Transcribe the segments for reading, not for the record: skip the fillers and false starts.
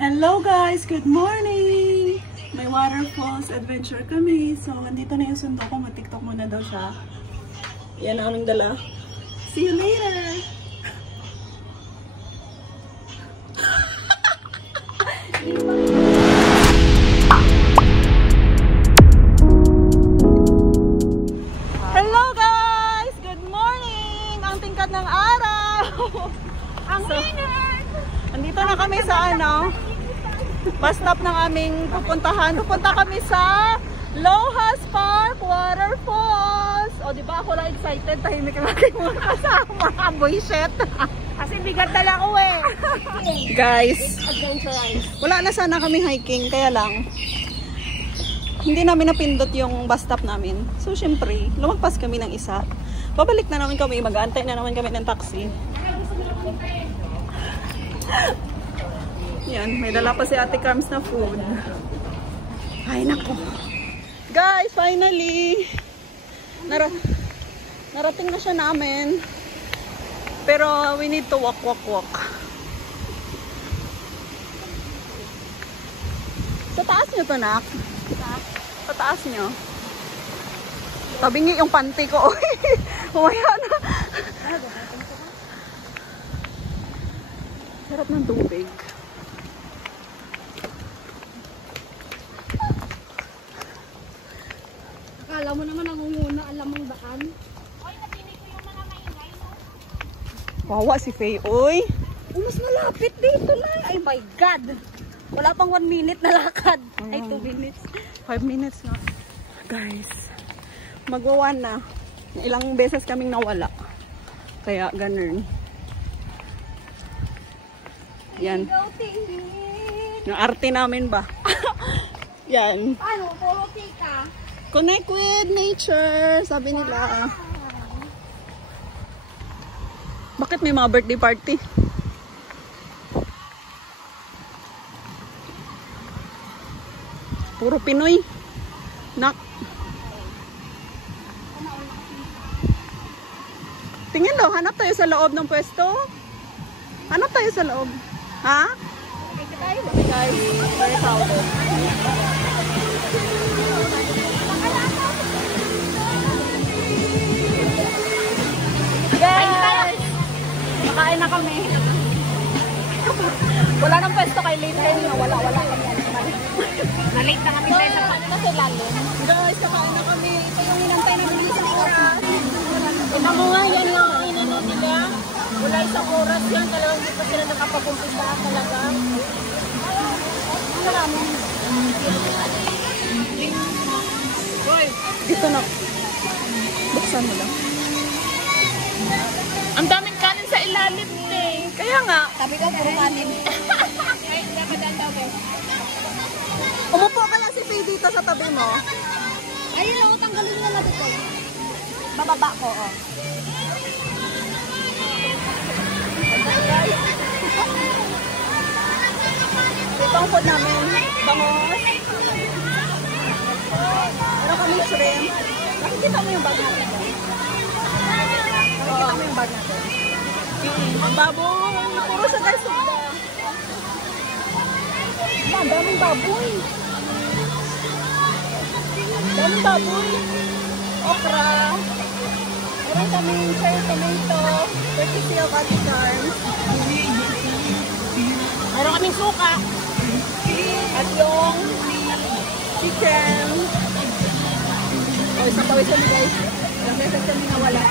Hello guys! Good morning! May waterfalls adventure kami. So, andito na yung sundo ko. Mag-tiktok muna daw siya. Yan ang aming dala. See you later! Hello guys! Good morning! Ang tingkad ng araw! Ang init! Andito na kami sa bus stop ng aming pupuntahan. Pupunta kami sa Lohas Park Waterfalls. O, di ba ako lang excited? Tahimik lang kayo mga kasama. Boyset. Kasi bigat dala ko eh. Guys, Adventurize. wala na sana kami hiking. Kaya lang, hindi namin napindot yung bus stop namin. So, syempre, lumagpas kami ng isa. Babalik na naman kami. Mag-aantay na naman kami ng taxi. Yan, may dala pa si Ate Carms na food. Ay, nako. Guys, finally, narating na siya namin. Pero, we need to walk. Sa taas nyo to, Nak? Sa taas nyo. Tabingi yung panty ko. Umaya na. Sarap ng tubig. Akala mo naman ang umuna, alam mong daan. Wawa si Faye, oy. Mas malapit dito lang. Ay my God. Wala pang 1 minute na lakad. Ay 2 minutes. 5 minutes na. Guys, magwawan na. Ilang beses kaming nawala. Kaya ganun. Yan. Yung arte namin ba? Yan. Paano? Puro tika. Connect with nature, sabi nila. Bakit may mga birthday party? Puro Pinoy. Nak. Tingin daw, hanap tayo sa loob ng pwesto. Hanap tayo sa loob. Ha? Okay guys, very crowded. Guys! Makain na kami. Wala nang pwesto kay late time na wala kami. Na-late na kami tayo sa Kasi lalim. Guys, kakain na kami. Ito yung hinantay na bilis sa oras. Ito mo nga, yan lang ang inano nila. Wala isang oras yan. Talagang hindi pa sila nakapapumpisa talaga. Maraming. Ito na. Buksan mo lang. Ang daming kanin sa ilalim eh. Kaya nga. Sabi ko, puro kanin. Ay, dapat daw eh. Umupo kaya si Faye dito sa tabi mo. Ayun lang, tanggalin na natin ko. Bababa ko, oh. Ito ang food namin. Bangos. Meron kami shrimp. Nakikita mo yung bag natin. Nakikita mo yung bag natin. Ang baboy. Puro sa desugda. Ang daming baboy. Daming baboy. Okra. Meron kaming cherry tomato. Courtesy of Ate Carms. Meron kaming suka. At yung chicken. O, isang pawis kami guys. Ilang beses kami nawala.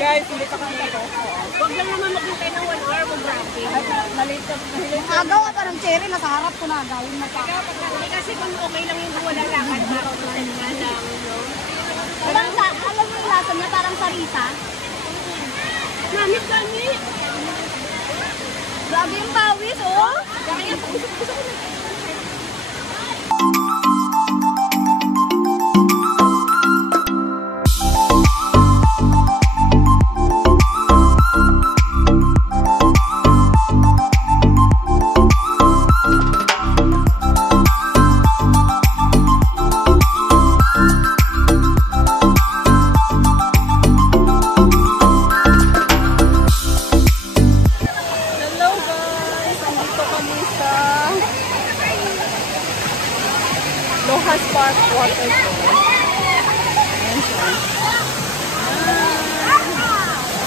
Guys, hindi pa kami ito. Huwag lang naman maghintay ng 1 hour mag-grabe. Agaw ka ng cherry, nasa harap ko na. Gawin mo pa. Hindi kasi kung okay lang yung wala lakad, parang na lang, no? Alam mo yung lasa niya, parang sarita. Namit kami! Grabe yung pawis, oh! Kaya gusto ko na. Lohas Park Waterfall. Ayan siya.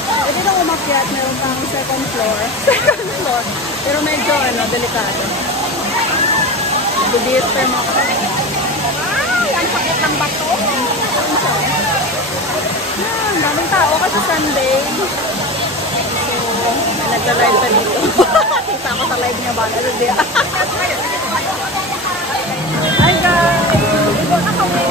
Pwede lang umakyat. Meron pang second floor. Second floor. Pero medyo delikado. Bubis per mga kapatid. Ay, ang sakit ng bato. Yan, daming tao kasi Sunday. So, nagla-live pa dito. Kita ko sa live niya ba? Hi guys! Ibo na kami.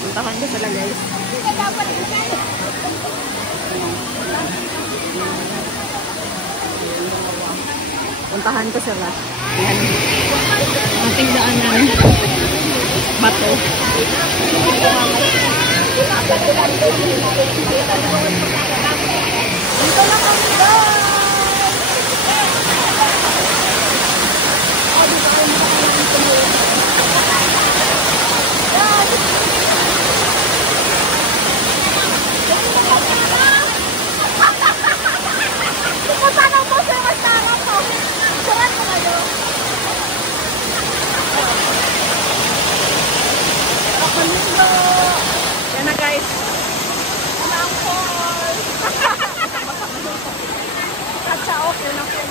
Puntahan ko sila guys. Puntahan ko sila. Ayan. Ating daanan. Bato. Dito na kami guys! Yan na guys. Ang fall. Katsaok yun ang fall.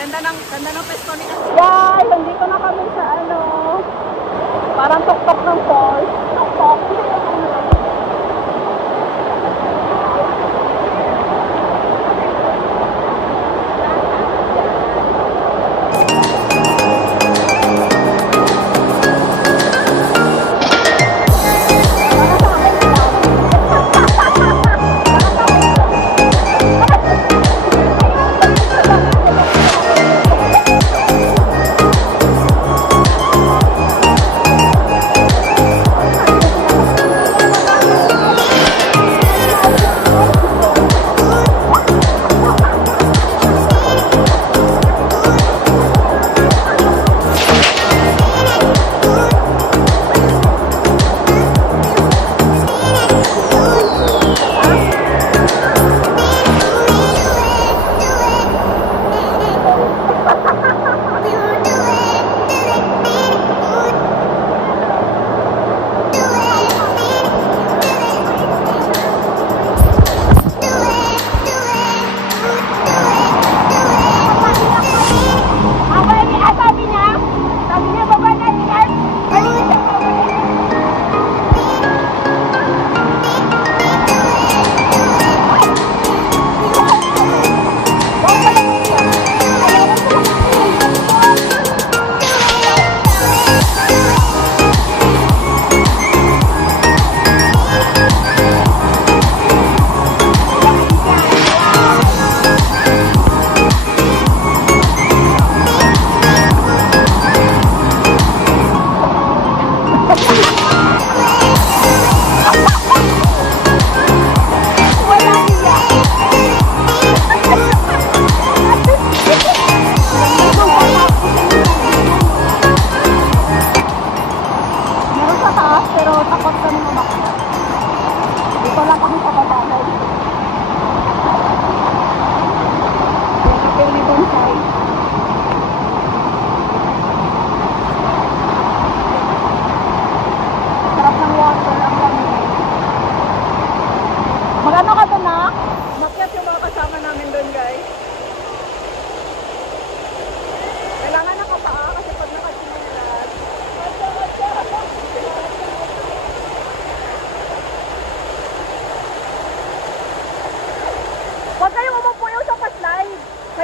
Ganda ng pesto ni Ate. Guys, nandito na kami sa parang tuktok ng falls. Tuktok.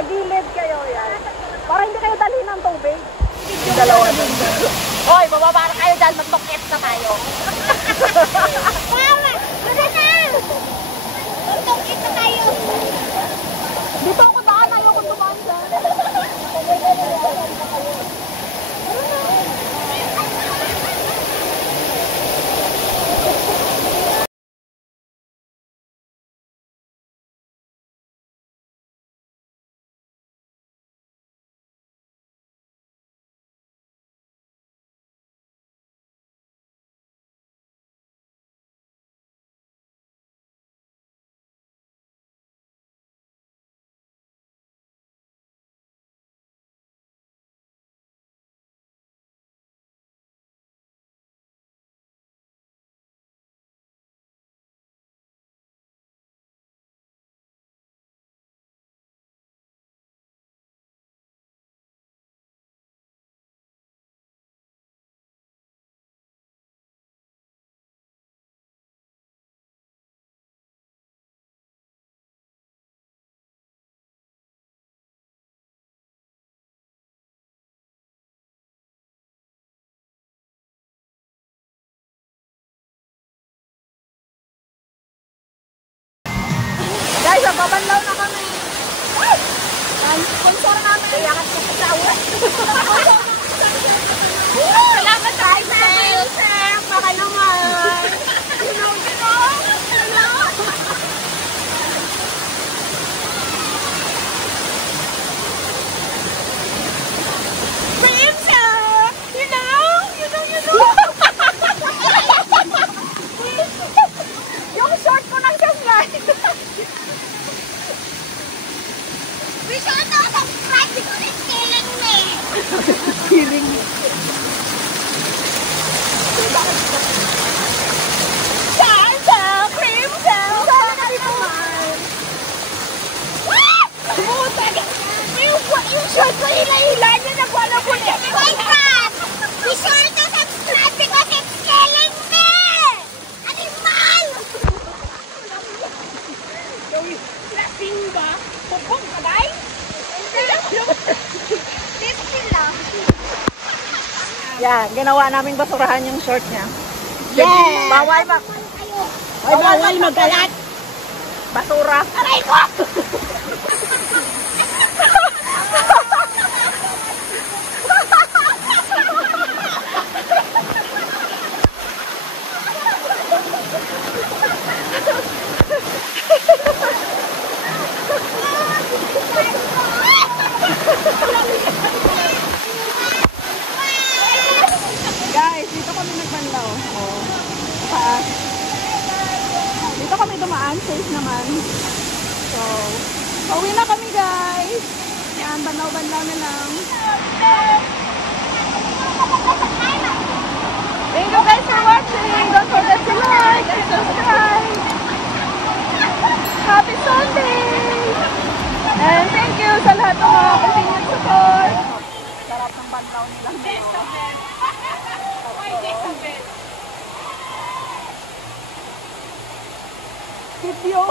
Tagilid kayo yan. Para hindi kayo dalhin ng tubig. Yung dalawa na. Hoy, bababa na kayo dahil mag-toket na tayo. Mama, wala na! Magtokit na tayo. Dito ako daan, ayoko dumaan dyan. Guys, babanlaw na kami. Ang sponsor namin. Iyakat ko sa awa. Salamat sa Excel, sir. Baka naman. Cream, sir. You know. Yung short ko nang slide. We should know subscribe because it's killing me. Feeling. Sir, sir. Cream, sir. Sana ka dito man. Yung short ko hila-hila niya. Nagwala ko niya. My God! We should know subscribe because it's killing me. Animal! Lasing ba? Pupong ka, day? This lang. Yan, ginawa naming basurahan yung short niya. Yeah. Bawal mag... Bawal magkalat. Basura. Aray ko! Guys, dito kami nagbanlaw. Oh. Paas. Dito kami dumaan. Safe naman. So, pauwi na kami guys. Yan, banlaw-banlaw na lang. Thank you guys for watching. Don't forget to like and subscribe. Happy Sunday! And thank you sa lahat ng mga continued support. Sarap ng banlaw nilang dito. Video.